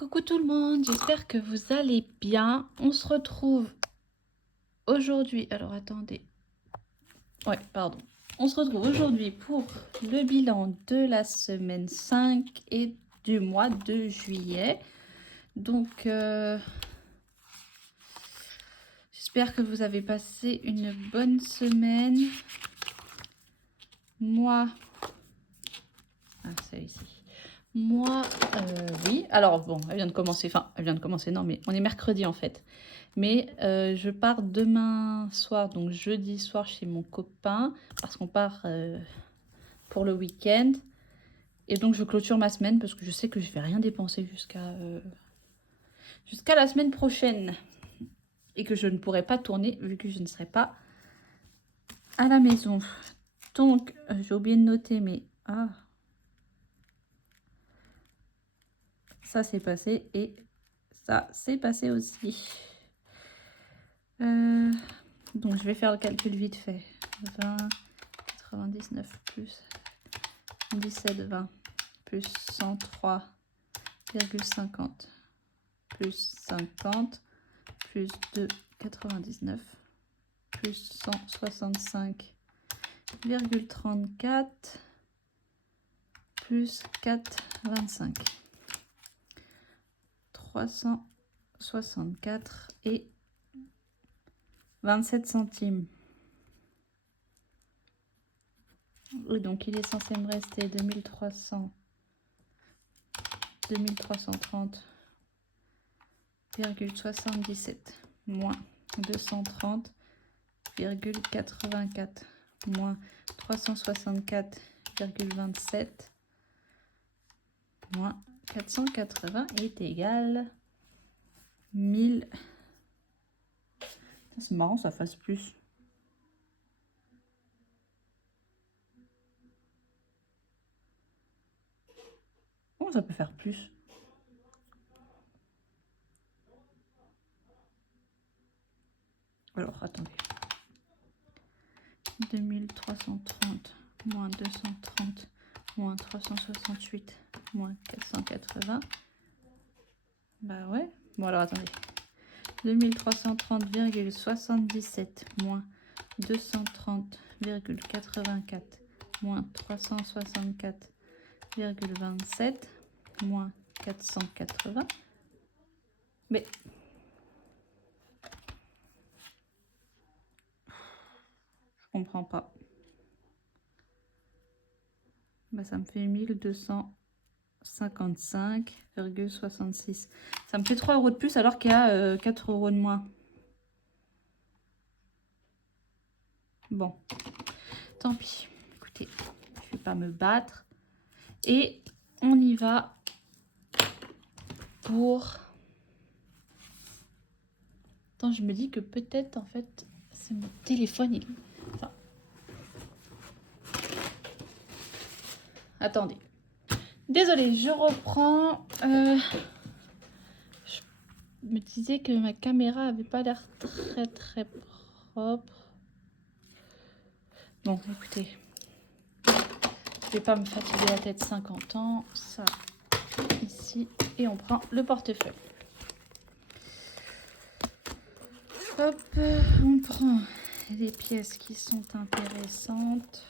Coucou tout le monde, j'espère que vous allez bien. On se retrouve aujourd'hui. Alors attendez. Ouais, pardon. On se retrouve aujourd'hui pour le bilan de la semaine 5 et du mois de juillet. Donc, j'espère que vous avez passé une bonne semaine. Moi, c'est ici. Moi, oui. Alors bon, elle vient de commencer. Enfin, elle vient de commencer. Non, mais on est mercredi en fait. Mais je pars demain soir, donc jeudi soir chez mon copain, parce qu'on part pour le week-end. Et donc je clôture ma semaine parce que je sais que je vais rien dépenser jusqu'à la semaine prochaine. Et que je ne pourrai pas tourner vu que je ne serai pas à la maison. Donc j'ai oublié de noter, mais ça s'est passé et ça s'est passé aussi. Donc je vais faire le calcul vite fait. 20, 99 plus 17, 20 plus 103,50 plus 50 plus 2, 99 plus 165,34 plus 4, 25. 364 et 27 centimes. Oui, donc il est censé me rester 2330,77 moins 230,84 moins 364,27 moins 480 est égal 1000. C'est marrant, ça fasse plus. Comment ça peut faire plus? Alors, attendez. 2330 moins 230 moins 368 moins 480. Bah ouais. Bon, alors attendez. 2330,77 moins 230,84 moins 364,27 moins 480. Mais je comprends pas. Bah, ça me fait 1255,66. Ça me fait 3 € de plus alors qu'il y a 4 € de moins. Bon, tant pis. Écoutez, je vais pas me battre. Et on y va pour... Attends, je me dis que peut-être, en fait, c'est mon téléphone. Enfin... Attendez. Désolée, je reprends. Je me disais que ma caméra avait pas l'air très propre. Bon, écoutez. Je vais pas me fatiguer la tête 50 ans. Ça, ici. Et on prend le portefeuille. Hop, on prend les pièces qui sont intéressantes.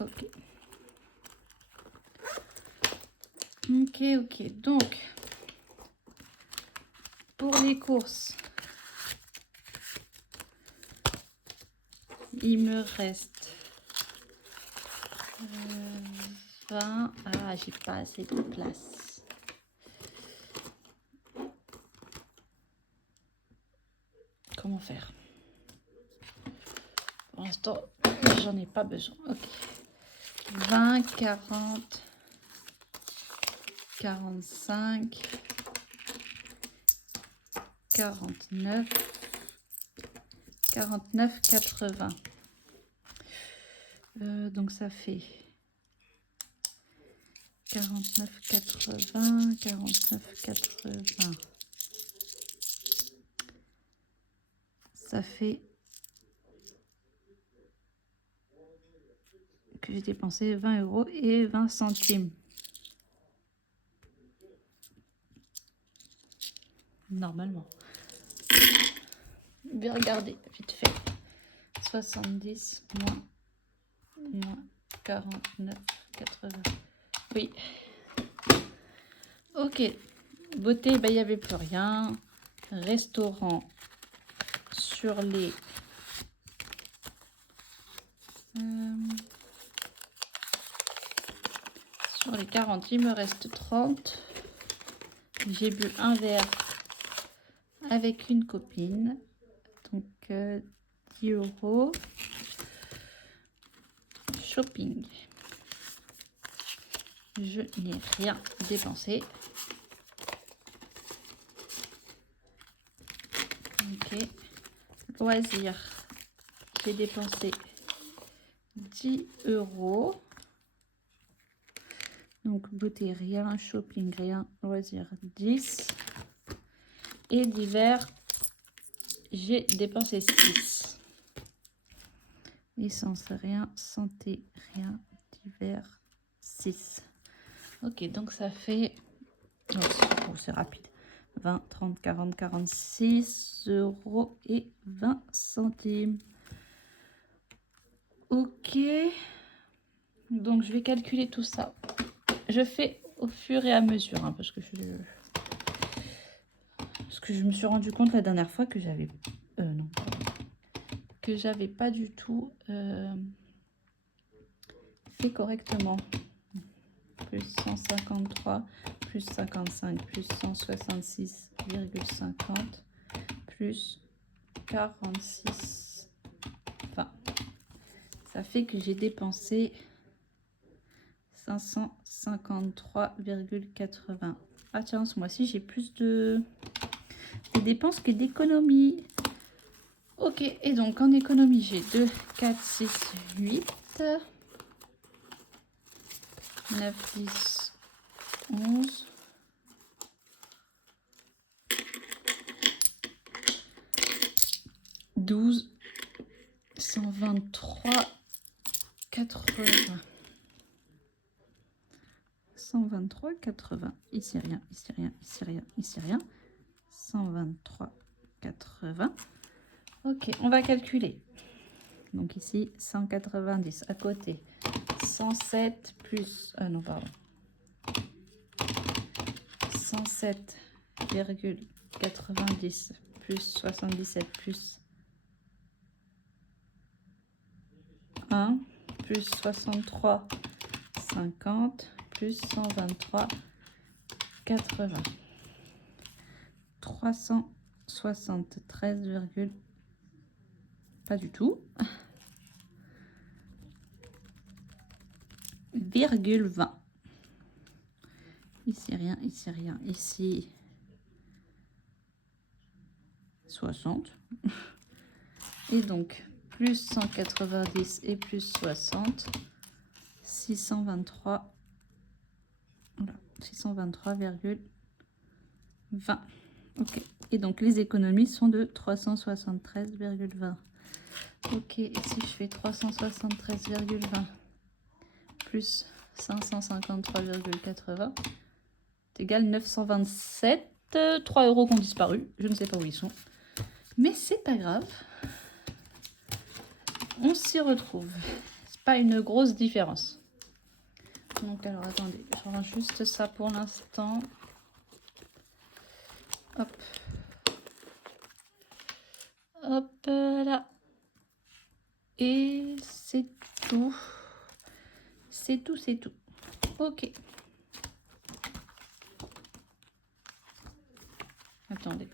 Ok. Ok. Donc, pour les courses, il me reste 20. Ah, j'ai pas assez de place. Comment faire? Pour l'instant, j'en ai pas besoin. Ok. 20, 40, 45, 49, 49, 80. Donc ça fait 49, 80, 49, 80. ça fait que j'ai dépensé 20 € et 20 centimes. Normalement. Je vais regarder vite fait. 70 moins 49, 80. Oui. Ok. Beauté, il n'y avait plus rien. Restaurant, sur les... sur les 40, il me reste 30. J'ai bu un verre avec une copine. Donc, 10 €. Shopping. Je n'ai rien dépensé. Ok. Loisirs. J'ai dépensé 10 €. Donc, beauté, rien. Shopping, rien. Loisirs, 10. Et divers, j'ai dépensé 6. Essence, rien. Santé, rien. Divers, 6. Ok, donc ça fait... Oh, c'est rapide. 20, 30, 40, 46 € et 20 centimes. Ok. Donc, je vais calculer tout ça. Je fais au fur et à mesure, hein, parce que je me suis rendu compte la dernière fois que j'avais... non, que j'avais pas du tout fait correctement. Plus 153, plus 55, plus 166,50, plus 46, 20. Ça fait que j'ai dépensé 553,80. Ah tiens, ce mois-ci, j'ai plus de dépenses que d'économies. Ok, et donc en économie, j'ai 2, 4, 6, 8, 9, 10, 11, 12, 123, 80. 123, 80. Ici rien, ici rien, ici rien, ici rien. 123, 80. Ok, on va calculer. Donc ici, 190 à côté. 107 plus... non, pardon. 107,90 plus 77 plus 1 plus 63, 50 plus 123, 80. 373, pas du tout. Virgule 20. Ici rien, ici rien, ici 60. Et donc plus 190 et plus 60, 623. Voilà, 623,20. Ok. Et donc les économies sont de 373,20. Ok, et si je fais 373,20 plus 553,80 est égal 927. 3 € qui ont disparu. Je ne sais pas où ils sont. Mais c'est pas grave. On s'y retrouve. C'est pas une grosse différence. Donc alors attendez, je range juste ça pour l'instant. Hop. Hop là. Et c'est tout. C'est tout, c'est tout. Ok. Attendez.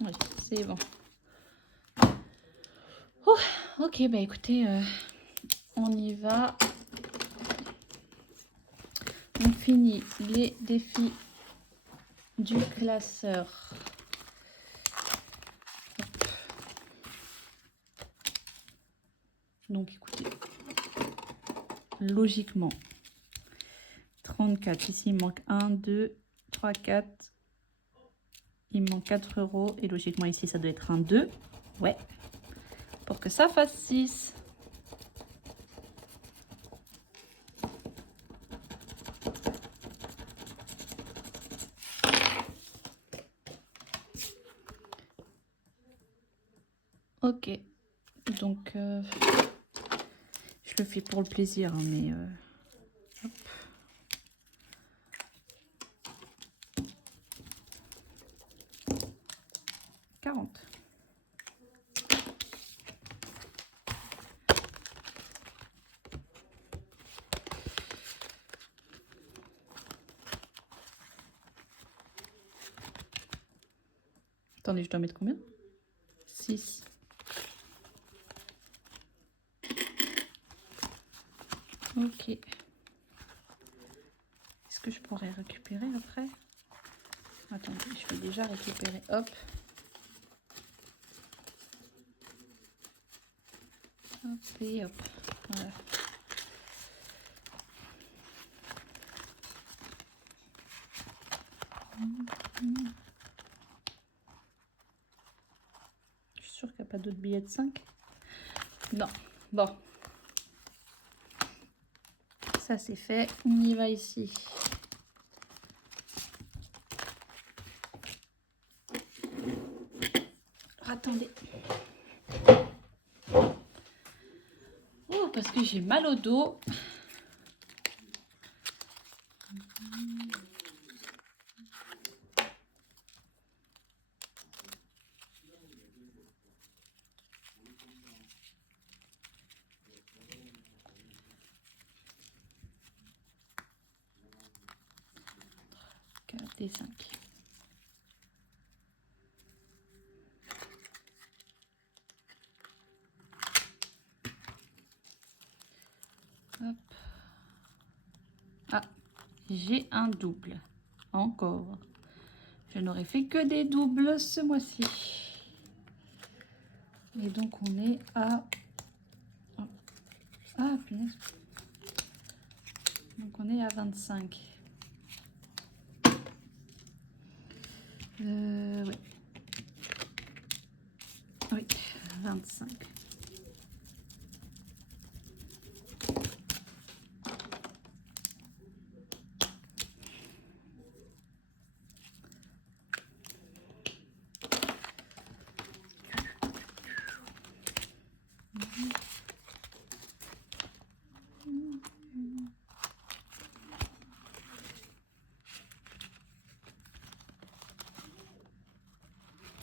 Oui, c'est bon. Oh, ok, bah écoutez, on y va. On finit les défis du classeur. Hop. Donc écoutez, logiquement, 34, ici il manque 1, 2, 3, 4, Il me manque 4 euros. Et logiquement, ici, ça doit être un 2. Ouais. Pour que ça fasse 6. Ok. Donc, je le fais pour le plaisir, hein, mais... hop. Attendez, je dois mettre combien? 6. Ok. Est-ce que je pourrais récupérer après? Attendez, je vais déjà récupérer. Hop. Hop et hop. Voilà. Je suis sûre qu'il n'y a pas d'autres billets de 5. Non. Bon. Ça c'est fait. On y va ici. Attendez. Oh, parce que j'ai mal au dos. Des 5. Hop. Ah, j'ai un double. Encore. Je n'aurais fait que des doubles ce mois-ci. Et donc on est à... Ah, punaise. Donc on est à 25. Oui. Oui, 25.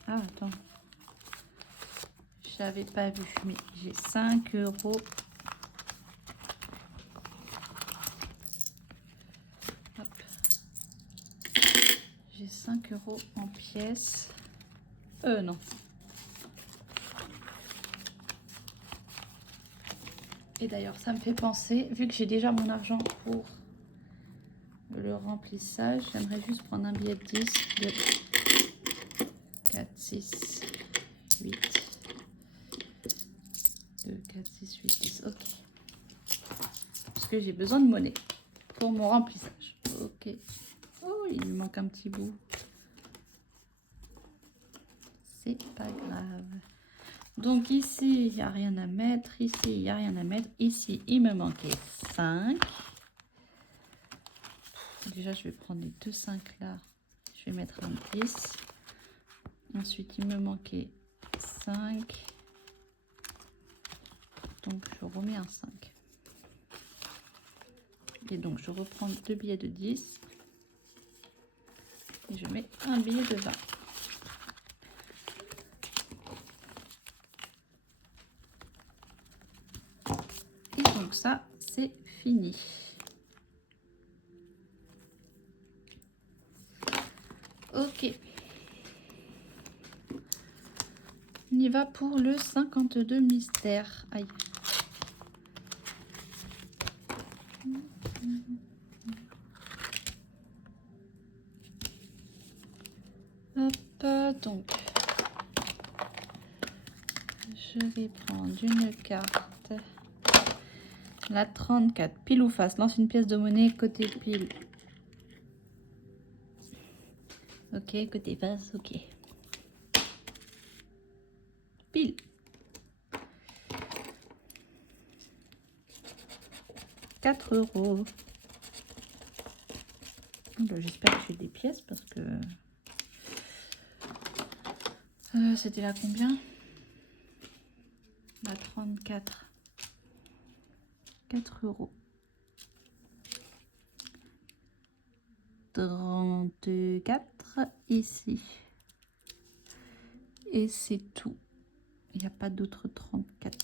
Ah, attends. Je n'avais pas vu, mais j'ai 5 euros. Hop. J'ai 5 euros en pièces. Non. Et d'ailleurs, ça me fait penser, vu que j'ai déjà mon argent pour le remplissage, j'aimerais juste prendre un billet de 10 de 4, 6, 8. 2, 4, 6, 8, 10. Ok. Parce que j'ai besoin de monnaie pour mon remplissage. Ok. Oh, il me manque un petit bout. C'est pas grave. Donc ici, il n'y a rien à mettre. Ici, il n'y a rien à mettre. Ici, il me manquait 5. Déjà, je vais prendre les 2 5 là. Je vais mettre un 10. Ensuite, il me manquait 5. Donc, je remets un 5. Et donc, je reprends 2 billets de 10. Et je mets un billet de 20. Et donc ça, c'est fini. Ok. On y va pour le 52 mystère. Aïe. Hop, donc. Je vais prendre une carte. La 34, pile ou face. Lance une pièce de monnaie côté pile. Ok, côté face, ok. Pile. 4 €. J'espère que j'ai des pièces parce que... c'était là combien? La 34. 4 €. 34 ici. Et c'est tout. Il n'y a pas d'autres 34.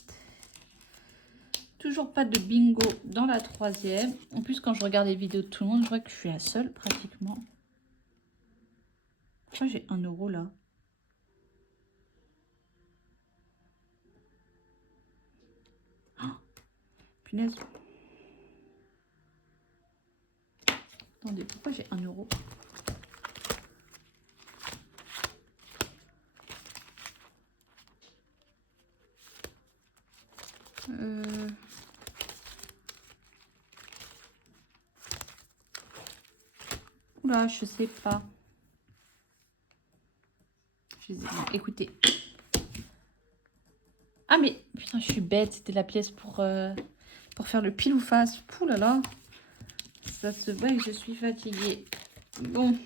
Toujours pas de bingo dans la troisième. En plus, quand je regarde les vidéos de tout le monde, je vois que je suis la seule pratiquement. Pourquoi j'ai 1 € là? Oh, punaise. Attendez, pourquoi j'ai 1 €? Oula, je sais pas. Bon, écoutez. Ah mais, putain, je suis bête. C'était la pièce pour faire le pile ou face. Pouh là là. Ça se voit que je suis fatiguée. Bon.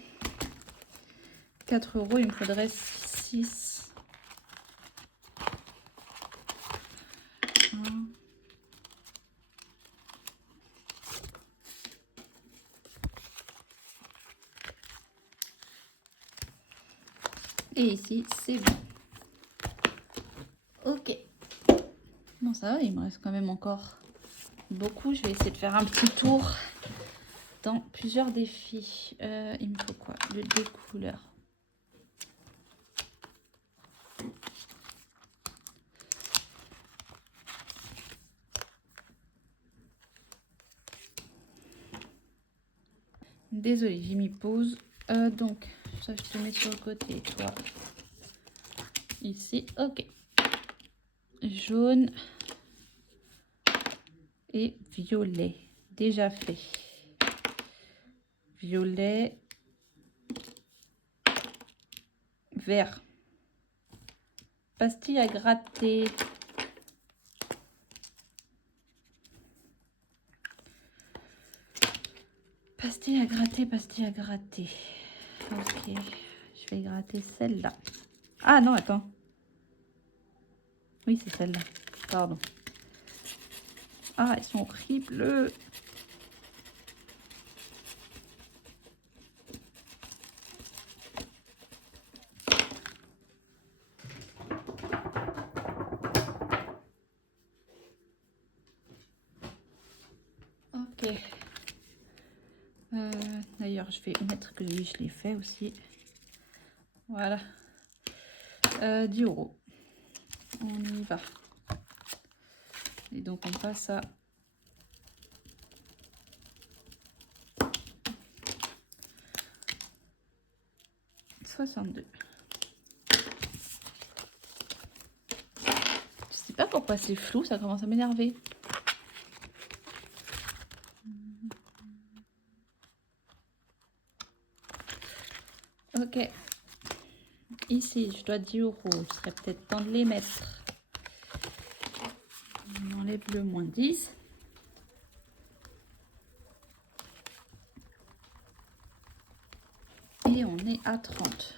4 €, il me faudrait 6. Et ici, c'est bon. Ok. Bon, ça va, il me reste quand même encore beaucoup. Je vais essayer de faire un petit tour dans plusieurs défis. Il me faut quoi? Le dé couleurs. Désolée, j'ai mis pause. Donc, ça, je te mets sur le côté. Toi, ici. Ok. Jaune et violet. Déjà fait. Violet. Vert. Pastille à gratter. Pastille à gratter, pastille à gratter. Ok, je vais gratter celle-là. Ah non, attends. Oui, c'est celle-là. Pardon. Ah, elles sont horribles. Ok. D'ailleurs, je vais mettre que lui, je l'ai fait aussi. Voilà. 10 €. On y va. Et donc, on passe à... $62. Je sais pas pourquoi c'est flou, ça commence à m'énerver. Ok. Ici, je dois 10 €. Il serait peut-être temps de les mettre. On enlève le moins 10. Et on est à 30.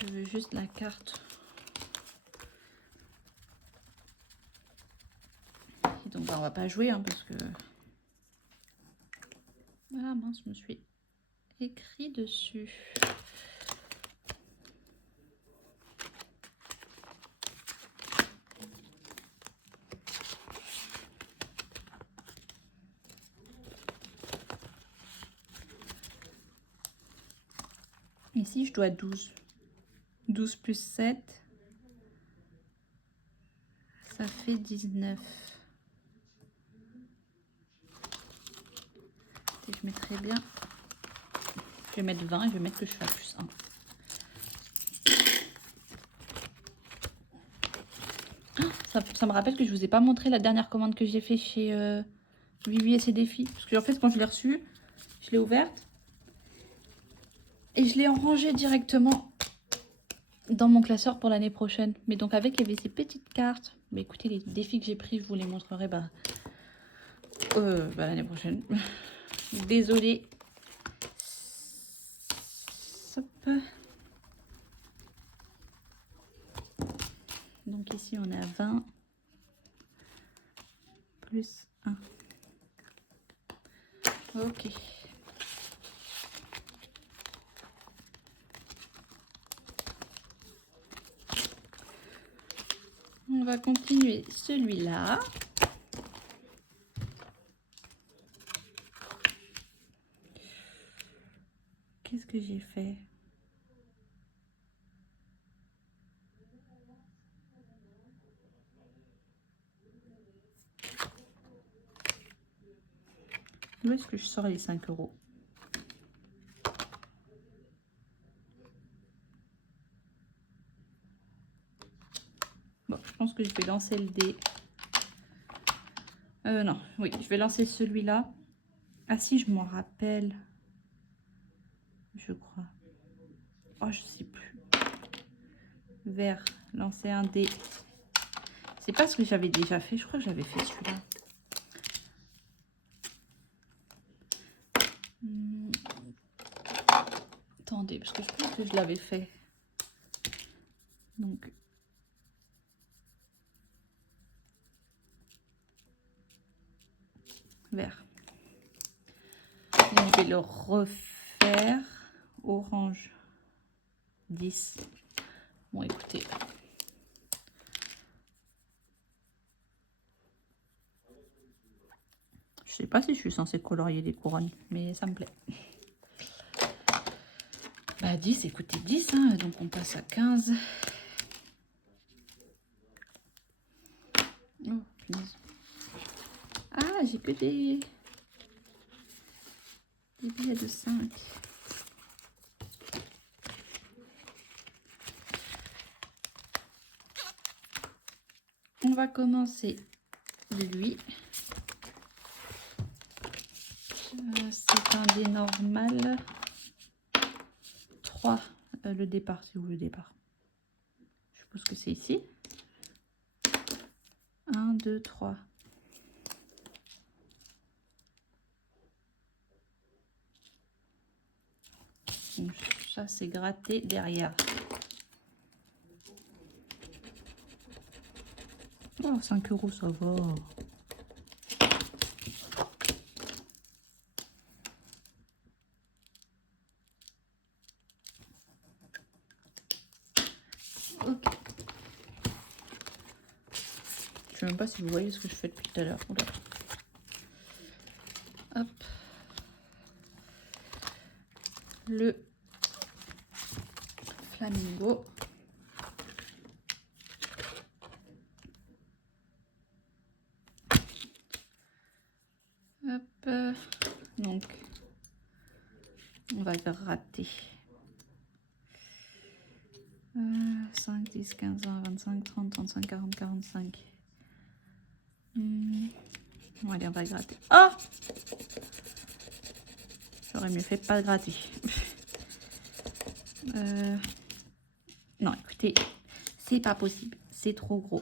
Je veux juste la carte. Et donc, on va pas jouer hein, parce que... Ah mince, je me suis écrit dessus. Ici, je dois 12. 12 plus 7, ça fait 19. Et je mettrai bien... Je vais mettre 20 et je vais mettre que je fais à plus 1. Ça me rappelle que je vous ai pas montré la dernière commande que j'ai fait chez Vivi et ses défis. Parce que en fait, quand je l'ai reçue, je l'ai ouverte. Et je l'ai rangée directement dans mon classeur pour l'année prochaine. Mais donc avec, il y avait ces petites cartes. Mais écoutez, les défis que j'ai pris, je vous les montrerai l'année prochaine. Désolée. Hop. Donc ici, on est à 20 plus 1. Ok. On va continuer celui-là. Qu'est-ce que j'ai fait? Où est-ce que je sors les 5 €? Bon, je pense que je vais lancer le dé. Non, oui, je vais lancer celui-là. Ah si, je m'en rappelle. Je crois. Oh, je sais plus. Vert, lancer un dé. C'est pas ce que j'avais déjà fait. Je crois que j'avais fait celui-là. Attendez, parce que je pense que je l'avais fait. Donc, vert. Donc, je vais le refaire. Orange. 10. Bon, écoutez. Je sais pas si je suis censée colorier les couronnes, mais ça me plaît. Bah 10, écoutez, 10, hein, donc on passe à 15. Oh, punaise. Ah, j'ai que des billets de 5. On va commencer lui. C'est un dé normal. 3, le départ, c'est où le départ? Je suppose que c'est ici. 1, 2, 3. Donc, ça, c'est gratté derrière. Oh, 5 €, ça va. Ok. Je sais même pas si vous voyez ce que je fais depuis tout à l'heure. Hop. Le flamingo. Hop. Donc, on va gratter. 5, 10, 15, 20, 25, 30, 35, 40, 45. Bon, allez, on va gratter. Oh! J'aurais mieux fait pas gratter. Non, écoutez, c'est pas possible. C'est trop gros.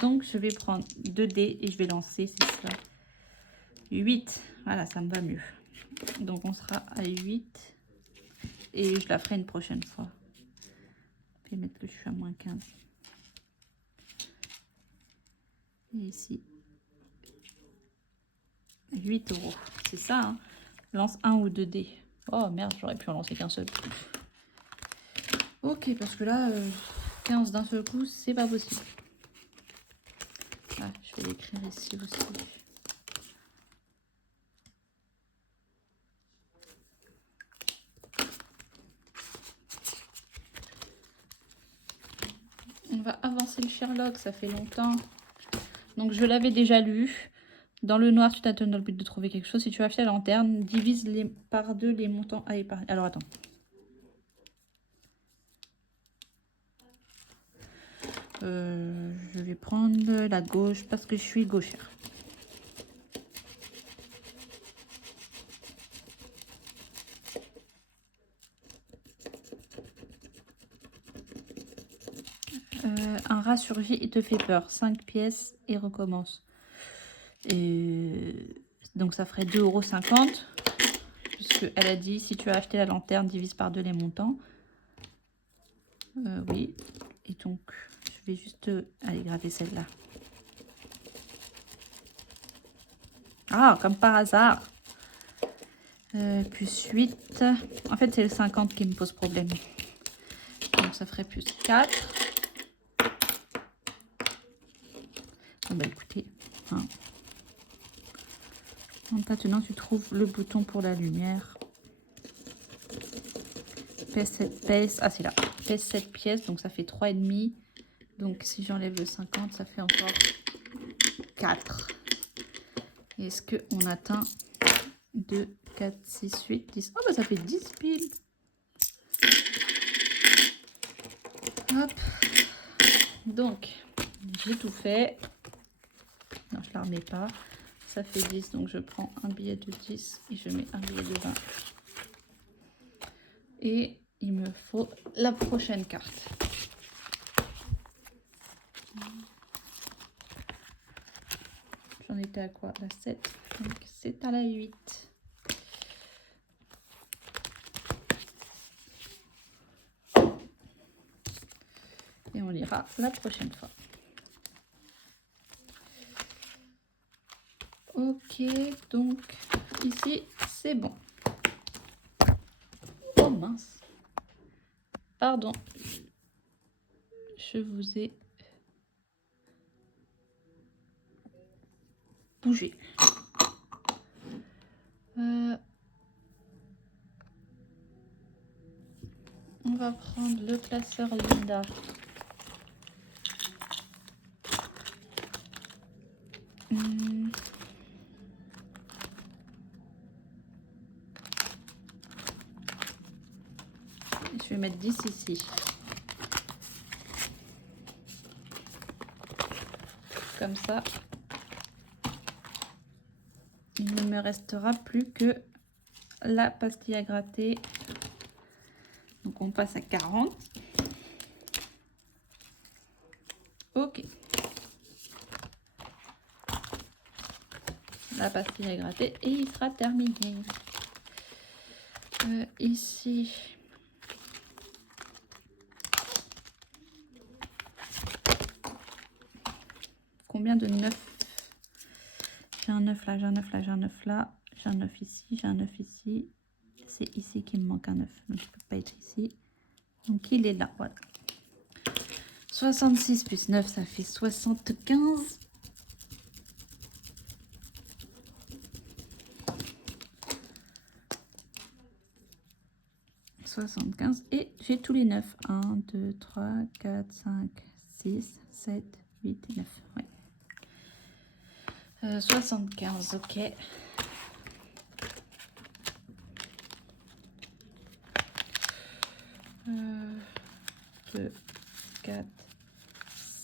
Donc, je vais prendre 2 dés et je vais lancer, c'est ça. 8. Voilà, ça me va mieux. Donc, on sera à 8. Et je la ferai une prochaine fois. Je vais mettre que je suis à moins 15. Et ici, 8 €. C'est ça, hein. Lance 1 ou 2 dés. Oh merde, j'aurais pu en lancer qu'un seul. Ok, parce que là, 15 d'un seul coup, c'est pas possible. Ah, je vais l'écrire ici aussi. On va avancer le Sherlock, ça fait longtemps. Donc je l'avais déjà lu. Dans le noir, tu tâtonnes dans le but de trouver quelque chose. Si tu as acheté la lanterne, divise par 2 les montants à épargner. Alors attends. Je vais prendre la gauche parce que je suis gauchère. surgit et te fait peur. 5 pièces et recommence. Et donc ça ferait 2,50 €. Puisqu'elle a dit, si tu as acheté la lanterne, divise par 2 les montants. Oui. Et donc, je vais juste aller gratter celle-là. Ah, comme par hasard. Plus 8. En fait, c'est le 50 qui me pose problème. Donc, ça ferait plus 4. Bon, bah écoutez. Hein. Maintenant, tu trouves le bouton pour la lumière. Pèse 7 pièces. Ah, c'est là. Pèse 7 pièces, donc ça fait 3,5. Donc, si j'enlève le 50, ça fait encore 4. Est-ce qu'on atteint 2, 4, 6, 8, 10. Oh, bah ça fait 10 piles. Hop. Donc, j'ai tout fait. Non, je ne la remets pas. Ça fait 10, donc je prends un billet de 10 et je mets un billet de 20. Et il me faut la prochaine carte. J'en étais à quoi? La 7. Donc c'est à la 8. Et on lira la prochaine fois. Ok, donc ici c'est bon. Oh mince. Pardon. Je vous ai bougé. On va prendre le classeur Linda. Je vais mettre 10 ici. Comme ça, il ne me restera plus que la pastille à gratter. Donc on passe à 40. Ok. La pastille à gratter et il sera terminé. Ici. Combien de 9? J'ai un 9 là, j'ai un 9 là, j'ai un 9 là, j'ai un 9 ici, j'ai un 9 ici. C'est ici qu'il me manque un 9, donc il ne peut pas être ici. Donc il est là, voilà. 66 plus 9, ça fait 75. Et j'ai tous les 9. 1, 2, 3, 4, 5, 6, 7, 8 et 9. Ouais. 75, ok. 2, 4,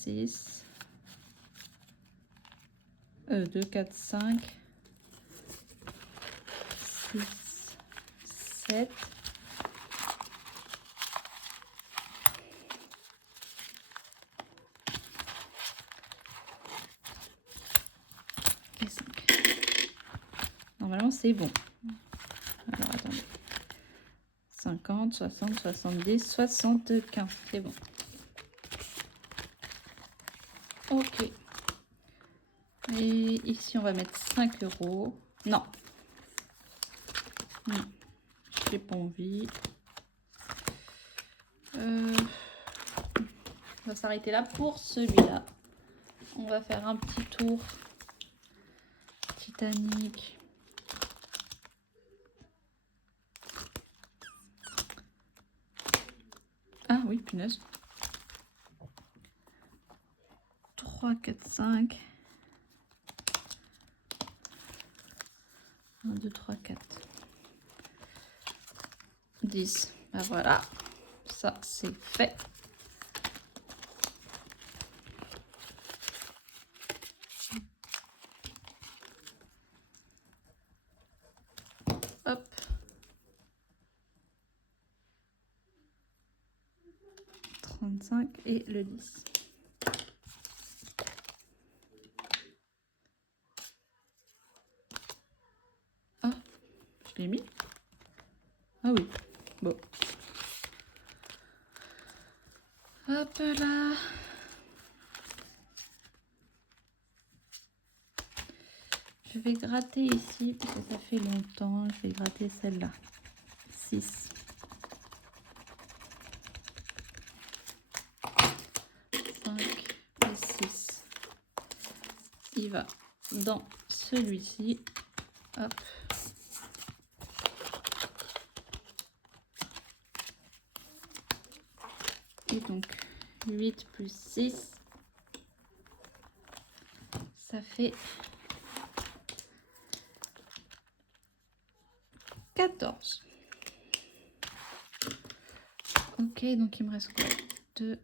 6, 2, 4, 5, 6, 7. Et 5. Normalement, c'est bon. Alors, attendez. 50, 60, 70, 75. C'est bon. Ok. Et ici, on va mettre 5 €. Non. J'ai pas envie. On va s'arrêter là pour celui-là. On va faire un petit tour Titanic. Ah oui, punaise. 3, 4, 5. 1, 2, 3, 4. 10. Ben voilà. Ça, c'est fait. Hop. 35 et le 10. Je l'ai mis. Ah oui. Bon. Hop là. Je vais gratter ici parce que ça fait longtemps. Je vais gratter celle-là. 6. 5 et 6. Il va dans celui-ci. Hop. Et donc 8 plus 6. Ça fait 14. Ok, donc il me reste quoi? 2,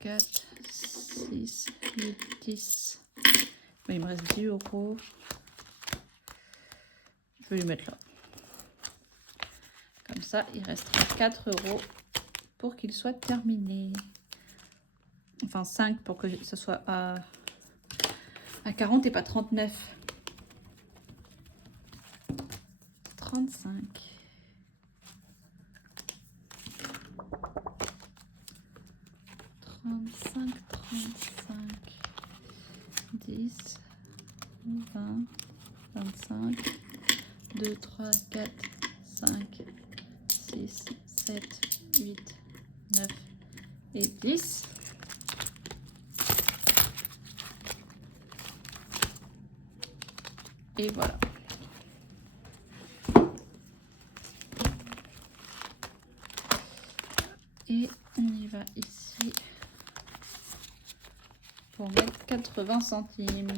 4, 6, 8, 10. Il me reste 10 euros. Je vais les mettre là. Comme ça, il restera 4 euros pour qu'il soit terminé. Enfin 5 pour que ça soit à 40 et pas 39. 35. 35, 10, 20, 25, 2, 3, 4, 5, 6, 7, 8, 9 et 10. Et voilà. Et on y va ici pour mettre 80 centimes.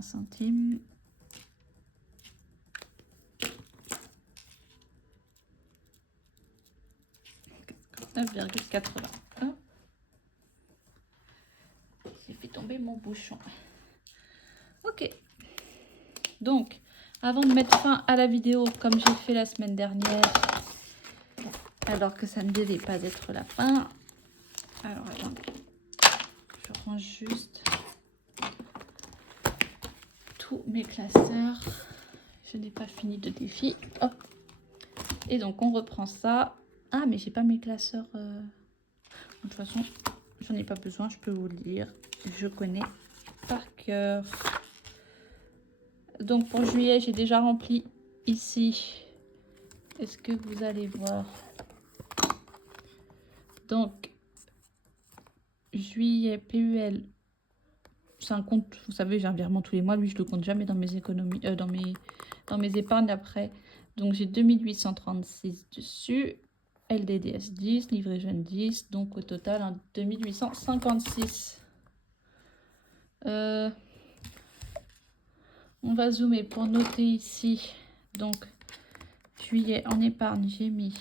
Centimes. 9,80. J'ai fait tomber mon bouchon. Ok. Donc, avant de mettre fin à la vidéo, comme j'ai fait la semaine dernière, alors que ça ne devait pas être la fin. Alors, attendez. Je range juste tous mes classeurs. Je n'ai pas fini de défi. Hop. Et donc, on reprend ça. Ah, mais j'ai pas mes classeurs. De toute façon, j'en ai pas besoin. Je peux vous le dire. Je connais par cœur. Donc, pour juillet, j'ai déjà rempli ici. Est-ce que vous allez voir? Donc, juillet, PUL. C'est un compte, vous savez, j'ai un virement tous les mois. Lui, je le compte jamais dans mes économies, dans mes épargnes après. Donc, j'ai 2836 dessus. LDDS 10, livret jeune 10. Donc, au total, un 2856. On va zoomer pour noter ici. Donc, juillet en épargne, j'ai mis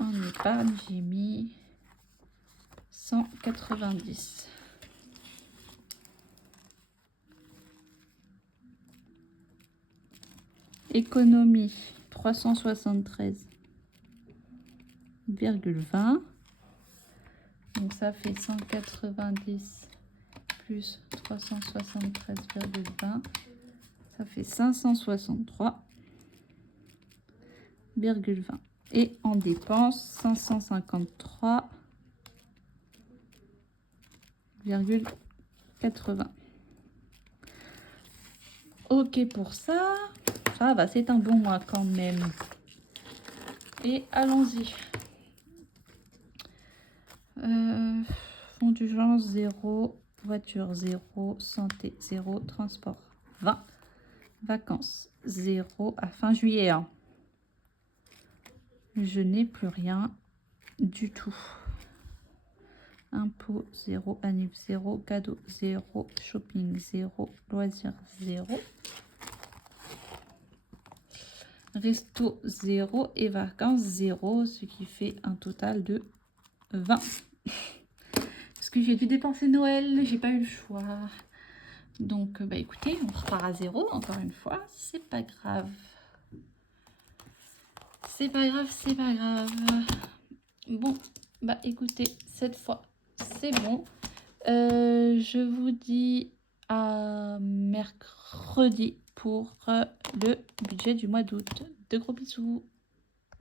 en épargne, j'ai mis 190. Économie 373,20. Donc ça fait 190 plus 373,20. Ça fait 563,20. Et en dépenses, 553,80. Ok pour ça. Ça va, c'est un bon mois quand même. Et allons-y. Fonds d'urgence 0, voiture 0, santé 0, transport 20, vacances 0 à fin juillet. Hein. Je n'ai plus rien du tout. Impôt 0, annuel 0, cadeau 0, shopping 0, loisirs 0, resto 0 et vacances 0, ce qui fait un total de 20. Parce que j'ai dû dépenser Noël, j'ai pas eu le choix. Donc, bah écoutez, on repart à zéro, encore une fois, c'est pas grave. C'est pas grave, c'est pas grave. Bon, bah écoutez, cette fois, c'est bon. Je vous dis à mercredi pour le budget du mois d'août. De gros bisous.